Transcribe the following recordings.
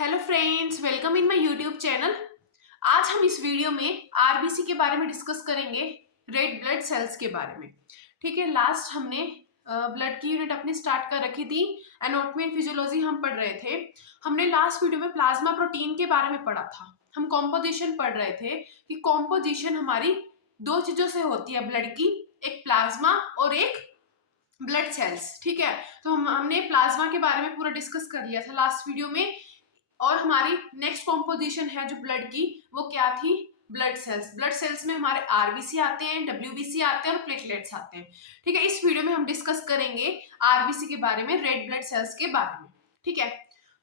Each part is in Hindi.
Hello friends, welcome in my YouTube channel. आज हम इस वीडियो में आरबीसी के बारे में डिस्कस करेंगे, रेड ब्लड सेल्स के बारे में। ठीक है, लास्ट हमने ब्लड की यूनिट अपनी स्टार्ट कर रखी थी, एनाटॉमी एंड फिजियोलॉजी हम पढ़ रहे थे। हमने लास्ट वीडियो में प्लाज्मा प्रोटीन के बारे में पढ़ा था। हम कॉम्पोजिशन पढ़ रहे थे कि कॉम्पोजिशन हमारी दो चीजों से होती है ब्लड की, एक प्लाज्मा और एक ब्लड सेल्स। ठीक है, तो हमने प्लाज्मा के बारे में पूरा डिस्कस कर लिया था लास्ट वीडियो में। और हमारी नेक्स्ट कॉम्पोजिशन है जो ब्लड की, वो क्या थी? Blood cells. ब्लड सेल्स में हमारे आरबीसी आते हैं, डब्ल्यूबीसी आते हैं और प्लेटलेट्स आते हैं। ठीक है, इस वीडियो में हम डिस्कस करेंगे आरबीसी के बारे में, रेड ब्लड सेल्स के बारे में। ठीक है,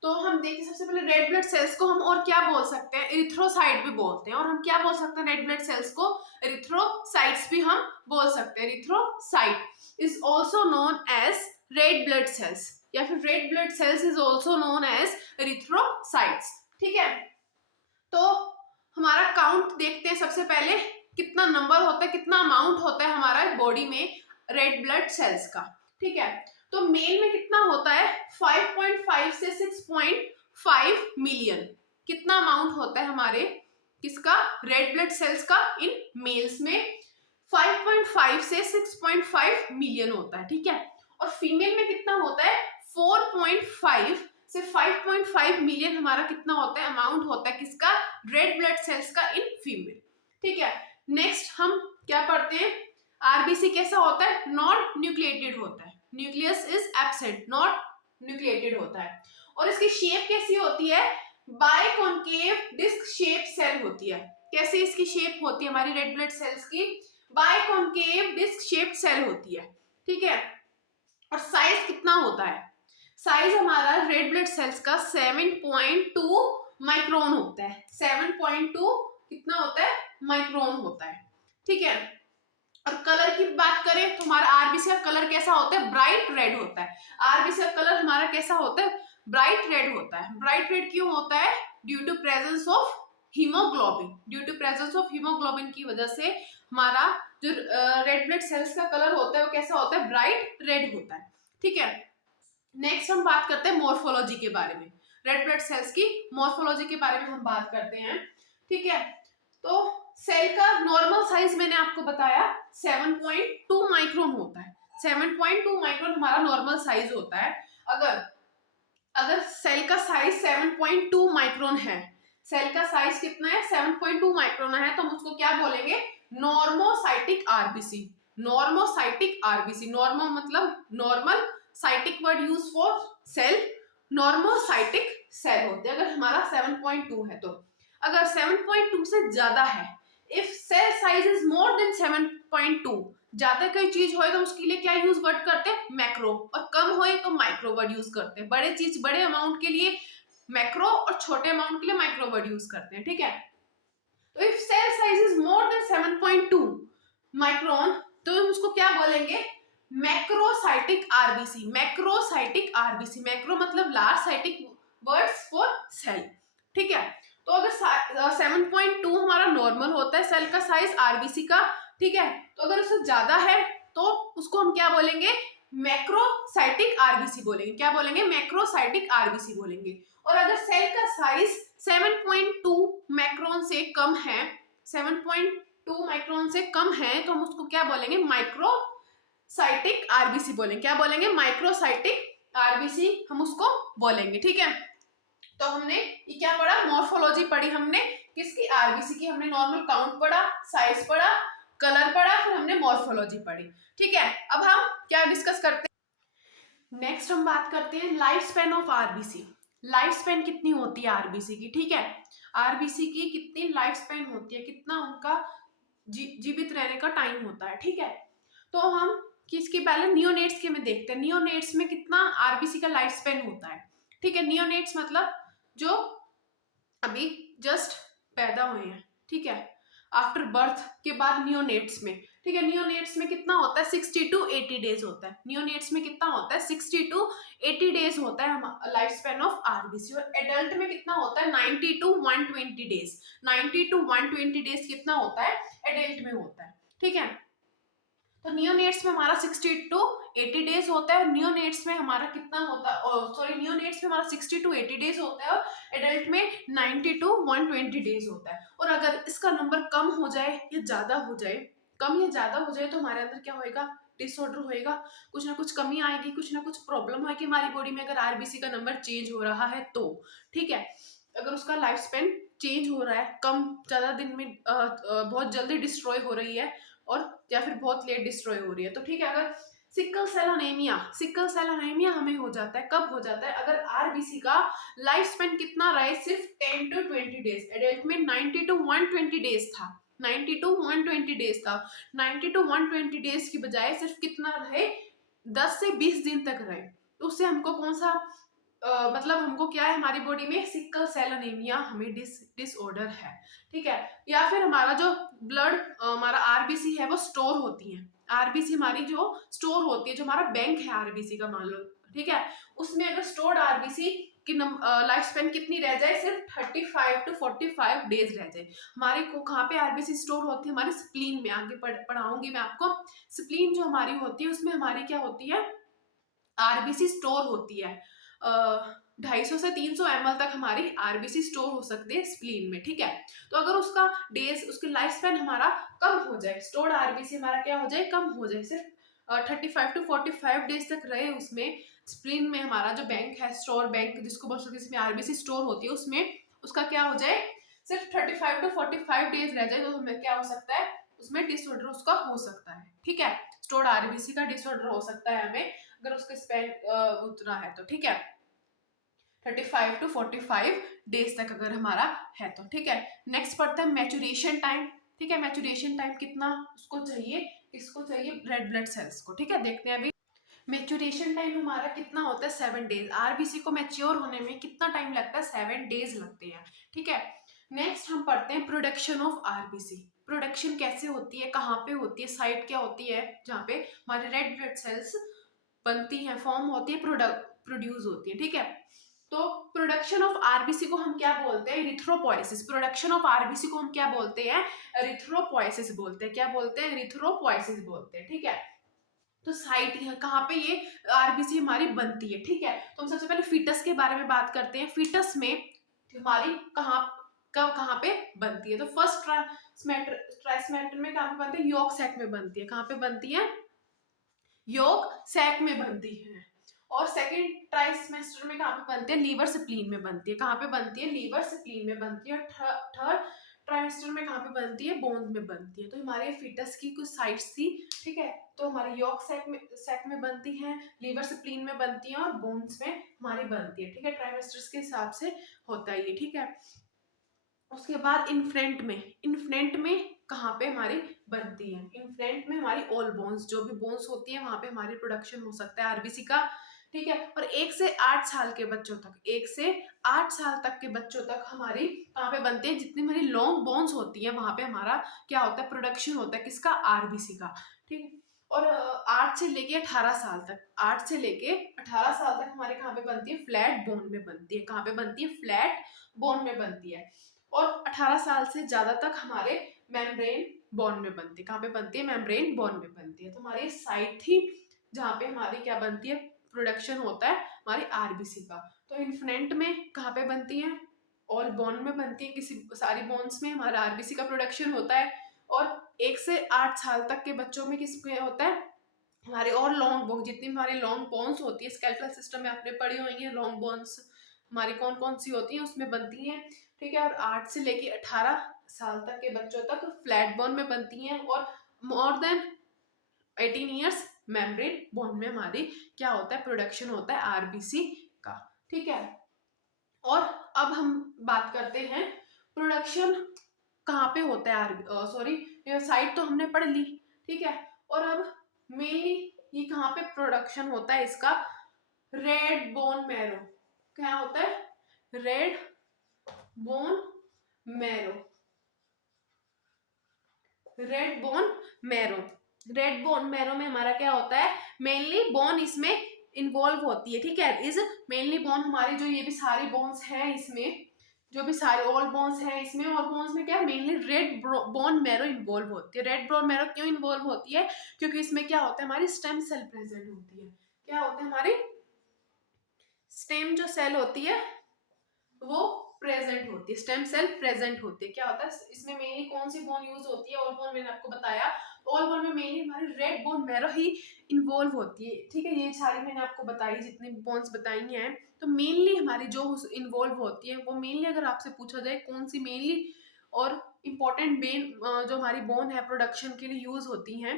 तो हम देखिए सबसे पहले रेड ब्लड सेल्स को हम और क्या बोल सकते हैं? एरिथ्रोसाइट भी बोलते हैं। और हम क्या बोल सकते हैं रेड ब्लड सेल्स को? एरिथ्रोसाइट्स भी हम बोल सकते हैं। Erythrocyte is also known as red blood cells, या फिर red blood cells is also known as erythrocytes. ठीक है, तो हमारा काउंट देखते हैं सबसे पहले, कितना नंबर होता है, कितना अमाउंट होता है हमारा बॉडी में रेड ब्लड सेल्स का। ठीक है, तो मेल में कितना होता है? 5.5 से 6.5 मिलियन। कितना अमाउंट होता है हमारे किसका? रेड ब्लड सेल्स का इन मेल्स में 5.5 से 6.5 मिलियन होता है। ठीक है, और फीमेल में कितना होता है? 4.5 से 5.5 मिलियन हमारा कितना होता है? अमाउंट होता है किसका? रेड ब्लड सेल्स का इन फीमेल। ठीक है, नेक्स्ट हम क्या पढ़ते हैं? आरबीसी कैसा होता है? नॉट न्यूक्लिएटेड होता है, nucleus is absent, not nucleated होता है। और इसकी शेप कैसी होती है? बाइकॉन्केव डिस्क शेप सेल होती है। कैसे इसकी शेप होती है हमारी रेड ब्लड सेल्स की? बाइकॉन्केव डिस्क शेप सेल होती है। ठीक है, और साइज कितना होता है? साइज हमारा रेड ब्लड सेल्स का 7.2 माइक्रोन होता है। 7.2 कितना होता है? माइक्रोन होता है। ठीक है, और कलर की बात करें तो हमारा आरबीसी का कलर कैसा होता है? ब्राइट रेड होता है। आरबीसी का कलर हमारा कैसा होता है? ब्राइट रेड होता है। ब्राइट रेड क्यों होता है? Due to presence of haemoglobin. Due to presence of haemoglobin की वजह से हमारा जो रेड ब्लड सेल्स का कलर होता है वो कैसा होता है? ब्राइट रेड होता है। ठीक है, नेक्स्ट हम बात करते हैं मॉर्फोलॉजी के बारे में। रेड ब्लड सेल्स की मॉर्फोलॉजी के बारे में हम बात करते हैं। ठीक है, तो सेल का नॉर्मल साइज मैंने आपको बताया 7.2 माइक्रोन होता है। 7.2 माइक्रोन हमारा नॉर्मल साइज होता है। अगर अगर सेल का साइज 7.2 माइक्रोन है, सेल का साइज कितना है? 7.2 माइक्रोन है, तो हम उसको क्या बोलेंगे? Normocytic RBC. Normocytic RBC, normo मतलब normal, cytic word use for cell, normocytic cell होते हैं अगर हमारा 7.2 है तो। अगर 7.2 से ज्यादा है, if cell size is more than 7.2, ज्यादा कोई चीज हो तो उसके लिए क्या यूज वर्ड करते हैं? मैक्रो। और कम होए तो माइक्रो वर्ड यूज करते हैं। बड़े चीज, बड़े अमाउंट के लिए मैक्रो और छोटे अमाउंट के लिए माइक्रो वर्ड यूज करते हैं। ठीक है, तो if cell size is more than 7.2 micron तो हम उसको क्या बोलेंगे? Macrocytic RBC. Macrocytic RBC, macro मतलब large, cytic words for cell. ठीक है, तो अगर 7.2 हमारा नॉर्मल होता है सेल का साइज आरबीसी का, ठीक है, तो अगर उससे ज्यादा है तो उसको हम क्या बोलेंगे? मैक्रोसाइटिक आरबीसी बोलेंगे। क्या बोलेंगे? मैक्रोसाइटिक आरबीसी बोलेंगे। और अगर सेल का साइज 7.2 माइक्रोन से कम है, 7.2 माइक्रोन से कम है, तो हम उसको क्या बोलेंगे? माइक्रोसाइटिक आरबीसी बोलेंगे। क्या बोलेंगे? माइक्रोसाइटिक आरबीसी हम उसको बोलेंगे। ठीक है, तो हमने ये क्या पढ़ा? मॉर्फोलॉजी पढ़ी हमने किसकी? आरबीसी की। हमने नॉर्मल काउंट पढ़ा, साइज पढ़ा, कलर पढ़ा, फिर हमने मॉर्फोलॉजी पढ़ी। ठीक है, अब हम क्या डिस्कस करते हैं? नेक्स्ट हम बात करते हैं life span of RBC. Life span कितनी होती है आरबीसी की? ठीक है, आरबीसी की कितनी लाइफ स्पैन होती है, कितना उनका जीवित रहने का टाइम होता है। ठीक है, तो हम किसकी पहले नियोनेट्स के में देखते हैं। नियोनेट्स में कितना आरबीसी का लाइफ स्पैन होता है? ठीक है, नियोनेट्स मतलब जो अभी जस्ट पैदा हुए हैं। ठीक है, आफ्टर बर्थ के बाद नियोनेट्स में। ठीक है, नियोनेट्स में कितना होता है? 60 टू 80 डेज होता है। नियोनेट्स में कितना होता है? 60 टू 80 डेज होता है लाइफ स्पैन ऑफ आरबीसी। और एडल्ट में कितना होता है? 90 टू 120 डेज। 90 टू 120 डेज कितना होता है? एडल्ट में होता है। ठीक है, तो नियोनेट्स में हमारा 60 टू 80 डेज होता है, और नियोनेट्स में हमारा कितना होता है, सॉरी नियोनेट्स में हमारा 60 to 80 डेज होता है, और एडल्ट में 90 to 120 डेज होता है। और अगर इसका नंबर कम हो जाए या ज्यादा हो जाए, कम या ज्यादा हो जाए, तो हमारे अंदर क्या होएगा, डिसऑर्डर होएगा, कुछ ना कुछ कमी आएगी, कुछ ना कुछ प्रॉब्लम होगी हमारी बॉडी में, अगर आरबीसी का नंबर चेंज हो रहा है तो। ठीक है, अगर उसका लाइफ स्पेन चेंज हो रहा है, कम ज्यादा दिन में बहुत जल्दी डिस्ट्रॉय हो रही है, और या फिर बहुत लेट डिस्ट्रॉय हो रही है, तो ठीक है। अगर सिकल सेल अनेमिया हमें हो जाता है, कब हो जाता है, अगर आरबीसी का लाइफ स्पेन कितना रहे, सिर्फ 10 to 20 डेज। एडल्ट में 90 to 120 डेज था, 90 to 120 डेज था, 90 to 120 डेज की बजाय सिर्फ कितना रहे, 10 से 20 दिन तक रहे, तो उससे हमको कौन सा मतलब हमको क्या है, हमारी बॉडी में सिकल सेल अनीमिया हमें डिसऑर्डर है। ठीक है, या फिर हमारा जो ब्लड हमारा आरबीसी है वो स्टोर होती है, आरबीसी हमारी जो स्टोर होती है, जो हमारा बैंक है आरबीसी का मान लो, ठीक है, उसमें अगर स्टोर्ड आरबीसी की लाइफ स्पेन कितनी रह जाए, सिर्फ 35 to 45 डेज रह जाए। हमारे को कहाँ पे आरबीसी स्टोर होती है, हमारे स्प्लीन में, आगे पढ़ाऊंगी मैं आपको। स्प्लीन जो हमारी होती है उसमें हमारी क्या होती है, आरबीसी स्टोर होती है, 250 से 300 ml तक हमारी आरबीसी स्टोर हो सकती है स्प्लीन में। ठीक है, तो अगर उसका डेज, उसकी लाइफ स्पेन हमारा कम हो जाए, स्टोर्ड आरबीसी हमारा क्या हो जाए, कम हो जाए, सिर्फ 35 to 45 डेज तक रहे उसमें स्प्लीन में, हमारा जो बैंक है, स्टोर बैंक जिसको बोल सकते हैं, जिसमें आरबीसी स्टोर होती है, उसमें उसका क्या हो जाए, सिर्फ 35 to 45 डेज रह जाए, तो हमें क्या हो सकता है, उसमें डिसऑर्डर उसका हो सकता है। ठीक है, स्टोर्ड आरबीसी का डिसऑर्डर हो सकता है हमें, अगर उसका स्पेन उतना है तो। ठीक है, 35 to 45 डेज तक अगर हमारा है तो। ठीक है, नेक्स्ट पढ़ते हैं मैचुरेशन टाइम। ठीक है, मैचुरेशन टाइम कितना उसको चाहिए, इसको चाहिए रेड ब्लड सेल्स को। ठीक है, देखते हैं अभी मैचुरेशन टाइम हमारा कितना होता है, 7 डेज। आरबीसी को मैच्योर होने में कितना टाइम लगता है, 7 डेज लगते हैं। ठीक है, नेक्स्ट हम पढ़ते हैं प्रोडक्शन ऑफ आरबीसी। प्रोडक्शन कैसे होती है, कहाँ पे होती है, साइट क्या होती है जहाँ पे हमारे रेड ब्लड सेल्स बनती है, फॉर्म होती है, प्रोड्यूस होती है। ठीक है, तो प्रोडक्शन ऑफ आरबीसी को हम क्या बोलते हैं, इरिथ्रोपोइसिस। प्रोडक्शन ऑफ आरबीसी को हम क्या बोलते हैं, इरिथ्रोपोइसिस बोलते हैं। क्या बोलते हैं, इरिथ्रोपोइसिस बोलते हैं। ठीक है, तो साइट कहाँ पे ये आरबीसी हमारी बनती है। ठीक है, तो हम सबसे पहले फीटस के बारे में बात करते हैं। फीटस में हमारी कहाँ पे बनती है, तो फर्स्ट ट्राइसमेटर में कहाँ पे बनती है, यॉर्क सैक में बनती है। कहाँ पे बनती है, योग सैक में बनती है। और सेकंड ट्राइमेस्टर में कहाँ पे बनती है, लीवर स्प्लीन में बनती है। कहाँ पे बनती है, लीवर स्प्लीन में बनती है। थर्ड ट्राइमेस्टर में कहाँ पे बनती है, बोन्स में बनती है। तो हमारे फीटस की कुछ साइट्स थी। ठीक है, तो हमारी यॉर्क सैक में बनती है, लीवर स्प्लीन में बनती है, और बोन्स में हमारी बनती है। ठीक है, ट्राइमेस्टर्स के हिसाब से होता है ये। ठीक है, उसके बाद इन्फ्रेंट में कहाँ पे हमारी बनती है, इन्फ्रेंट में हमारी ऑल बोन्स, जो भी बोन्स होती है वहां पे हमारी प्रोडक्शन हो सकता है आरबीसी का। ठीक है, और 1 से 8 साल के बच्चों तक, 1 से 8 साल तक के बच्चों तक हमारी कहाँ पे बनती है, जितनी हमारी लॉन्ग बोन्स होती है वहां पे हमारा क्या होता है, प्रोडक्शन होता है किसका, आरबीसी का। ठीक है, और 8 से लेके 18 साल तक, 8 से लेके 18 साल तक हमारे कहाँ पे बनती है, फ्लैट बोन में बनती है। कहाँ पे बनती है, फ्लैट बोन में बनती है। और 18 साल से ज्यादा तक हमारे मेम्ब्रेन बोन में बनती है। कहाँ पे बनती है, मेम्ब्रेन बोन में बनती है। तो हमारी साइट थी जहाँ पे हमारी क्या बनती है, प्रोडक्शन होता है हमारी आरबीसी का। तो इन्फेंट में कहाँ पे बनती है, ऑल बोन में बनती है, किसी सारी बोन्स में हमारा आरबीसी का प्रोडक्शन होता है। और 1 से 8 साल तक के बच्चों में किस में होता है, हमारे और लॉन्ग बोन, जितनी हमारी लॉन्ग बोन्स होती है, स्केलेटल सिस्टम में आपने पढ़ी हुई है, लॉन्ग बोन्स हमारी कौन कौन सी होती हैं, उसमें बनती हैं। ठीक है, और 8 से लेके 18 साल तक के बच्चों तक फ्लैट बोन में बनती हैं, और more than 18 years membrane bone में हमारी क्या होता है, प्रोडक्शन होता है आरबीसी का। ठीक है, और अब हम बात करते हैं प्रोडक्शन कहाँ पे होता है, सॉरी साइट तो हमने पढ़ ली। ठीक है, और अब मेनली ये कहाँ पे प्रोडक्शन होता है इसका, रेड बोन मैरो। क्या होता है, red bone marrow, red bone marrow. Red bone marrow में हमारा क्या होता है, मेनली बोन इसमें इन्वॉल्व होती है। ठीक है, इज मेनली बोन हमारी जो ये भी सारी बोन्स हैं इसमें, जो भी सारे ऑल बोन्स हैं इसमें, ऑल बोन्स में क्या है, mainly red bone marrow involve होती है। रेड बोन मैरो क्यों इन्वॉल्व होती है, क्योंकि इसमें क्या होता है, हमारी स्टेम सेल प्रेजेंट होती है। क्या होता है, हमारी स्टेम जो सेल होती है वो प्रेजेंट होती है, स्टेम सेल प्रेजेंट होती है। क्या होता है इसमें मेनली कौन सी बोन यूज होती है, ऑल बोन मैंने आपको बताया। ऑल बोन में मेनली हमारी रेड बोन मैरो ही इन्वॉल्व होती है, ठीक है। ये सारी मैंने आपको बताई, जितनी बोन्स बताई हैं, तो मेनली हमारी जो इन्वॉल्व होती है वो मेनली, अगर आपसे पूछा जाए कौन सी मेनली और इम्पोर्टेंट मेन जो हमारी बोन है प्रोडक्शन के लिए यूज होती हैं,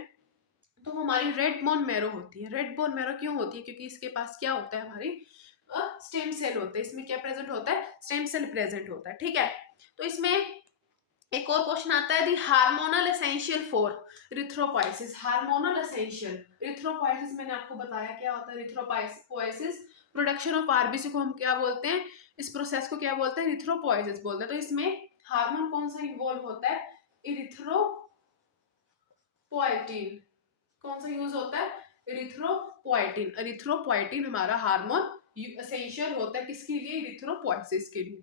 तो हमारी रेड बोन मैरो होती है। रेड बोन मैरो क्यों होती है, क्योंकि इसके पास क्या होता है, हमारी स्टेम सेल होते हैं। इसमें क्या प्रेजेंट होता है, स्टेम सेल प्रेजेंट होता है, ठीक है। तो इसमें एक और क्वेश्चन आता है, the hormonal essential for erythropoiesis. Hormonal essential erythropoiesis मैंने आपको बताया क्या होता है। इरिथ्रोपोइसिस प्रोडक्शन ऑफ आरबीसी को हम क्या बोलते हैं, इस प्रोसेस को क्या बोलते हैं, इरिथ्रोपोइसिस बोलते हैं। तो इसमें हार्मोन कौन सा इन्वॉल्व होता है, इरिथ्रोपोइटिन। कौन सा यूज होता है, इरिथ्रोपोइटिन। इरिथ्रोपोइटिन हमारा हार्मोन एसेंशियल होता है किसके लिए, इरिथ्रोपोइसिस के लिए।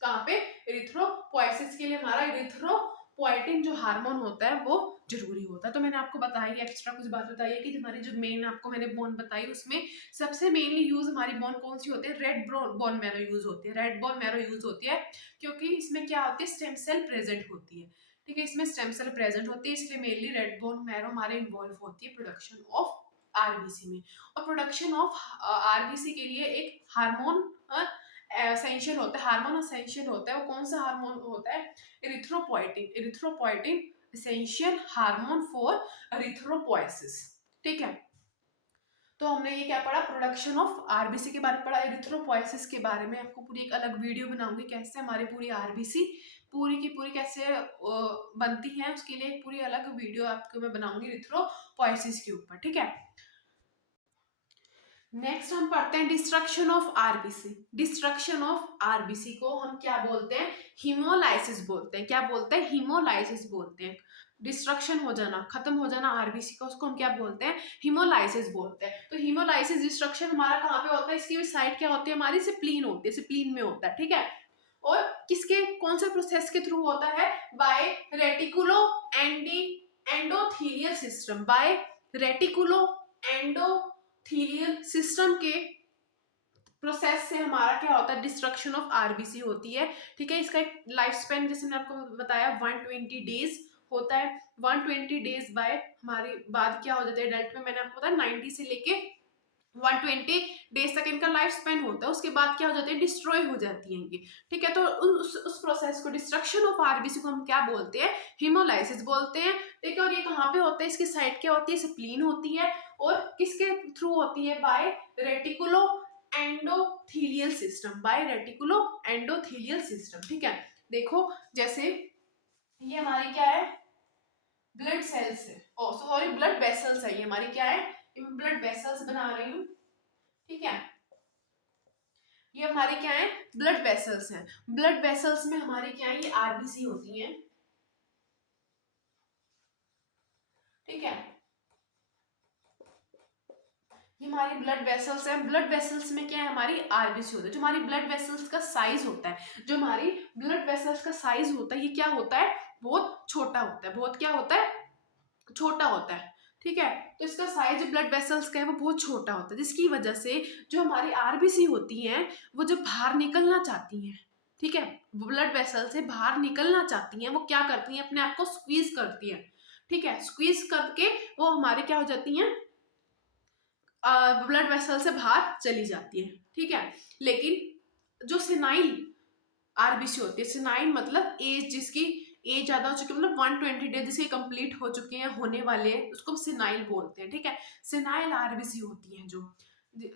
कहाँ पे, इरिथ्रोपोइसिस के लिए हमारा इरिथ्रोपोइटिन जो हार्मोन होता है वो जरूरी होता है। तो मैंने आपको बताया, एक्स्ट्रा कुछ बात बताई है कि हमारी जो मेन आपको मैंने बोन बताई, उसमें सबसे मेनली यूज हमारी बोन कौन सी होती है, रेड बोन मैरो यूज होती है। रेड बोन मैरो यूज होती है क्योंकि इसमें क्या होती है, स्टेम सेल प्रेजेंट होती है, ठीक है। इसमें स्टेम सेल प्रेजेंट होती है, इसलिए मेनली रेड बोन मैरो हमारे इन्वॉल्व होती है प्रोडक्शन ऑफ आरबीसी में। और प्रोडक्शन ऑफ आरबीसी के लिए एक हार्मोन एसेंशियल होता है, हार्मोन एसेंशियल होता है। वो कौन सा हार्मोन होता है, erythropoietin. Erythropoietin essential hormone for erythropoiesis, ठीक है। तो हमने ये क्या पढ़ा, प्रोडक्शन ऑफ आरबीसी के बारे में पढ़ा। इरिथ्रोपोइसिस के बारे में आपको पूरी एक अलग वीडियो बनाऊंगी, कैसे हमारी पूरी आरबीसी पूरी की पूरी कैसे बनती है, उसके लिए एक पूरी अलग वीडियो आपको मैं बनाऊंगी इरिथ्रोपोइसिस के ऊपर, ठीक है। नेक्स्ट हम पढ़ते हैं destruction of RBC. Destruction of RBC को हम क्या बोलते हैं, हीमोलाइसिस बोलते हैं। क्या बोलते हैं, हीमोलाइसिस बोलते हैं। डिस्ट्रक्शन हो जाना, खत्म हो जाना आरबीसी का, उसको हम क्या बोलते हैं, हीमोलाइसिस बोलते हैं। तो हीमोलाइसिस डिस्ट्रक्शन हमारा कहाँ पे होता है, इसकी साइड क्या होती है, हमारी सिप्लीन होती है, सिप्लीन में होता है, ठीक है। और किसके, कौन से प्रोसेस के थ्रू होता है, by reticuloendothelial system. By reticuloendothelial system के प्रोसेस से हमारा क्या होता है, डिस्ट्रक्शन ऑफ आरबीसी होती है, ठीक है। इसका एक लाइफ स्पेन जैसे मैंने आपको बताया 120 डेज होता है। 120 डेज बाय हमारी बाद क्या हो जाता है, एडल्ट में मैंने आपको बताया 90 से लेके 120 डेज तक इनका लाइफ स्पेन होता है। उसके बाद क्या हो जाती है, डिस्ट्रॉय हो जाती है इनकी, ठीक है। तो उस प्रोसेस को, डिस्ट्रक्शन ऑफ आरबीसी को हम क्या बोलते हैं, हीमोलाइसिस बोलते हैं, ठीक है। और ये कहाँ पे होता है, इसकी साइड क्या होती है, स्प्लीन होती है। और किसके थ्रू होती है, by reticuloendothelial system. By reticuloendothelial system, ठीक है। देखो जैसे ये हमारी क्या है, ब्लड सेल्स है, ओ सॉरी ब्लड वेसल्स है, ये हमारी क्या है, ब्लड वेसल्स बना रही हूँ, ठीक है। ये हमारी क्या है, ब्लड वेसल्स हैं। ब्लड वेसल्स में हमारी क्या है, ये आरबीसी होती हैं, ठीक है। ये हमारी ब्लड वेसल्स हैं। ब्लड वेसल्स में क्या है, हमारी आरबीसी होती है। जो हमारी ब्लड वेसल्स का साइज होता है, जो हमारी ब्लड वेसल्स का साइज होता है, ये क्या होता है, बहुत छोटा होता है। बहुत क्या होता है, छोटा होता है, ठीक है। तो इसका साइज ब्लड वेसल्स का है वो बहुत छोटा होता है, जिसकी वजह से जो हमारी आरबीसी होती हैं वो जब बाहर निकलना चाहती हैं, ठीक है, ब्लड वेसल से बाहर निकलना चाहती हैं, वो क्या करती हैं, अपने आप को स्क्वीज करती हैं, ठीक है। स्क्वीज करके वो हमारे क्या हो जाती हैं, ब्लड वेसल से बाहर चली जाती है, ठीक है। लेकिन जो सिनाइल आरबीसी होती है, सिनाइल मतलब एज, जिसकी एज ज्यादा हो चुकी है, मतलब 120 डेज जिसके कंप्लीट हो चुके हैं, होने वाले हैं, उसको हम सिनाइल बोलते हैं, ठीक है। सिनाइल आरबीसी होती है जो,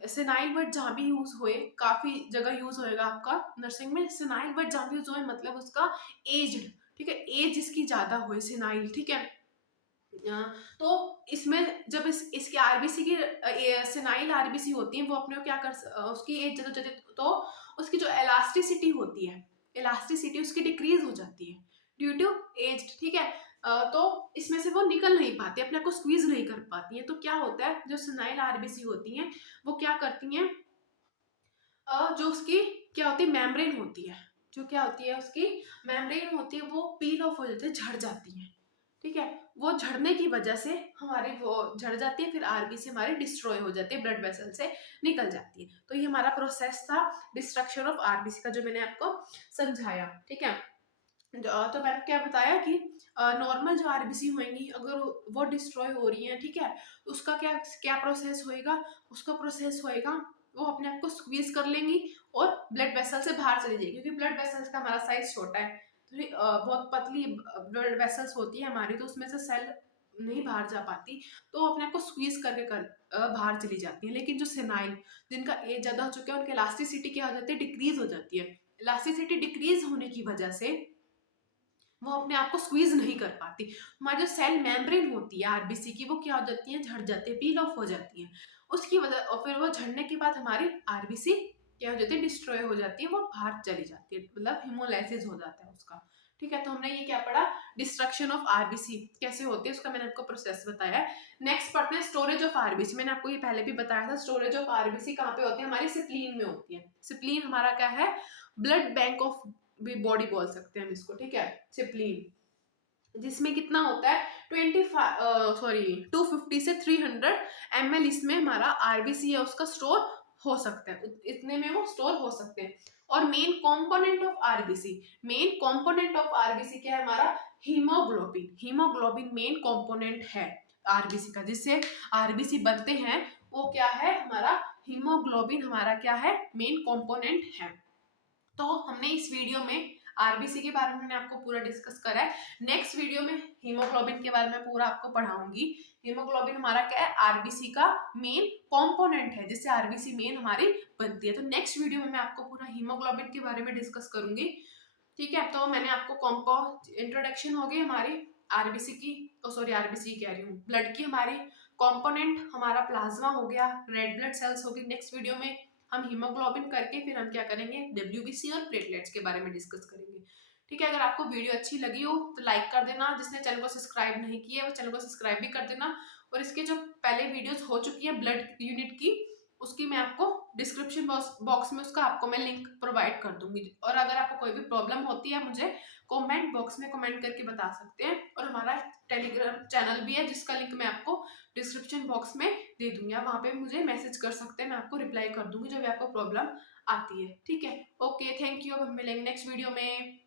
सिनाइल वर्ड जहाँ भी यूज होए, काफी जगह यूज होएगा आपका नर्सिंग में, सिनाइल वर्ड जहाँ भी यूज होए मतलब उसका एज्ड, ठीक है, एज इसकी ज्यादा होए, सिनाइल, ठीक है। तो इसमें जब इसके आरबीसी की सिनाइल आरबीसी होती है, वो अपने को क्या उसकी एज तो उसकी जो इलास्टिसिटी होती है, इलास्टिसिटी उसकी डिक्रीज हो जाती है ड्यू टू एज, ठीक है। तो इसमें से वो निकल नहीं पाती, अपने आप को स्क्वीज नहीं कर पाती है। तो क्या होता है, जो सिनाइल आरबीसी होती हैं वो क्या करती हैं, जो उसकी क्या होती है, मेम्ब्रेन होती है, जो क्या होती है उसकी मेम्ब्रेन होती है वो पील ऑफ हो जाती है, झड़ जाती है। ठीक है, वो झड़ने की वजह से हमारी वो झड़ जाती है, फिर आरबीसी हमारी डिस्ट्रॉय हो जाती है, ब्लड वेसल से निकल जाती है। तो ये हमारा प्रोसेस था डिस्ट्रक्शन ऑफ आरबीसी का, जो मैंने आपको समझाया। ठीक है, तो मैंने क्या बताया कि नॉर्मल जो आरबीसी होंगी अगर वो डिस्ट्रॉय हो रही है, ठीक है, तो उसका क्या क्या प्रोसेस होएगा, उसका प्रोसेस होएगा वो अपने आप को स्क्वीज कर लेंगी और ब्लड वेसल से बाहर चली जाएगी, क्योंकि ब्लड वेसल्स का हमारा साइज छोटा है, तो बहुत पतली ब्लड वेसल्स होती है हमारी, तो उसमें से सेल नहीं बाहर जा पाती, तो अपने आप को स्क्वीज करके बाहर चली जाती है। लेकिन जो सेनाइल, जिनका एज ज्यादा हो चुका है, उनकी इलास्टिसिटी क्या हो जाती है, डिक्रीज हो जाती है। इलास्टिसिटी डिक्रीज होने की वजह से वो अपने आप को स्क्वीज नहीं कर पाती। हमारी जो सेल मेम्ब्रेन होती है आरबीसी की, वो क्या हो जाती है, झड़ जाती है, पील ऑफ हो जाती है उसकी वजह, और फिर वो झड़ने के बाद हमारी आरबीसी क्या हो जाती है, डिस्ट्रॉय हो जाती है, वो बाहर चली जाती है, मतलब हिमोलाइसिस हो जाता है उसका। ठीक है, तो हमने ये क्या पढ़ा, डिस्ट्रक्शन ऑफ आरबीसी कैसे होती है उसका मैंने आपको प्रोसेस बताया है। नेक्स्ट पढ़ते हैं स्टोरेज ऑफ आरबीसी। मैंने आपको ये पहले भी बताया था, स्टोरेज ऑफ आरबीसी कहाँ पे होती है, हमारी सिप्लीन में होती है। सिप्लीन हमारा क्या है, ब्लड बैंक ऑफ भी बॉडी बोल सकते हैं हम इसको। ठीक है, सिप्लीन, जिसमें कितना होता है 250 से 300 ml इसमें हमारा आरबीसी है उसका स्टोर हो सकता है, इतने में वो स्टोर हो सकते हैं। और main component of RBC, main component of RBC क्या है हमारा, हीमोग्लोबिन। हीमोग्लोबिन मेन कंपोनेंट है आरबीसी का, जिससे आरबीसी बनते हैं, वो क्या है हमारा हीमोग्लोबिन, हमारा क्या है मेन कंपोनेंट है। तो हमने इस वीडियो में आरबीसी के बारे में मैंने आपको पूरा डिस्कस करा है। नेक्स्ट वीडियो में हीमोग्लोबिन के बारे में पूरा आपको पढ़ाऊंगी। हीमोग्लोबिन हमारा क्या है, आरबीसी का मेन कंपोनेंट है, जिससे आरबीसी मेन हमारी बनती है। तो नेक्स्ट वीडियो में मैं आपको पूरा हीमोग्लोबिन के बारे में डिस्कस करूंगी। ठीक है, तो मैंने आपको इंट्रोडक्शन हो गई हमारी आरबीसी की, सॉरी आरबीसी कह रही हूँ, ब्लड की हमारी कंपोनेंट, हमारा प्लाज्मा हो गया, रेड ब्लड सेल्स हो गई। नेक्स्ट वीडियो में हम हीमोग्लोबिन करके फिर हम क्या करेंगे, डब्ल्यूबीसी और प्लेटलेट्स के बारे में डिस्कस करेंगे। ठीक है, अगर आपको वीडियो अच्छी लगी हो तो लाइक कर देना, जिसने चैनल को सब्सक्राइब नहीं किया है वो चैनल को सब्सक्राइब भी कर देना। और इसके जो पहले वीडियोस हो चुकी है ब्लड यूनिट की, उसकी मैं आपको डिस्क्रिप्शन बॉक्स में उसका आपको मैं लिंक प्रोवाइड कर दूंगी। और अगर आपको कोई भी प्रॉब्लम होती है मुझे कमेंट बॉक्स में कमेंट करके बता सकते हैं। और हमारा टेलीग्राम चैनल भी है, जिसका लिंक मैं आपको डिस्क्रिप्शन बॉक्स में दे दूंगी, आप वहाँ पे मुझे मैसेज कर सकते हैं, मैं आपको रिप्लाई कर दूंगी जो भी आपको प्रॉब्लम आती है। ठीक है, ओके, थैंक यू, अब हम मिलेंगे नेक्स्ट वीडियो में।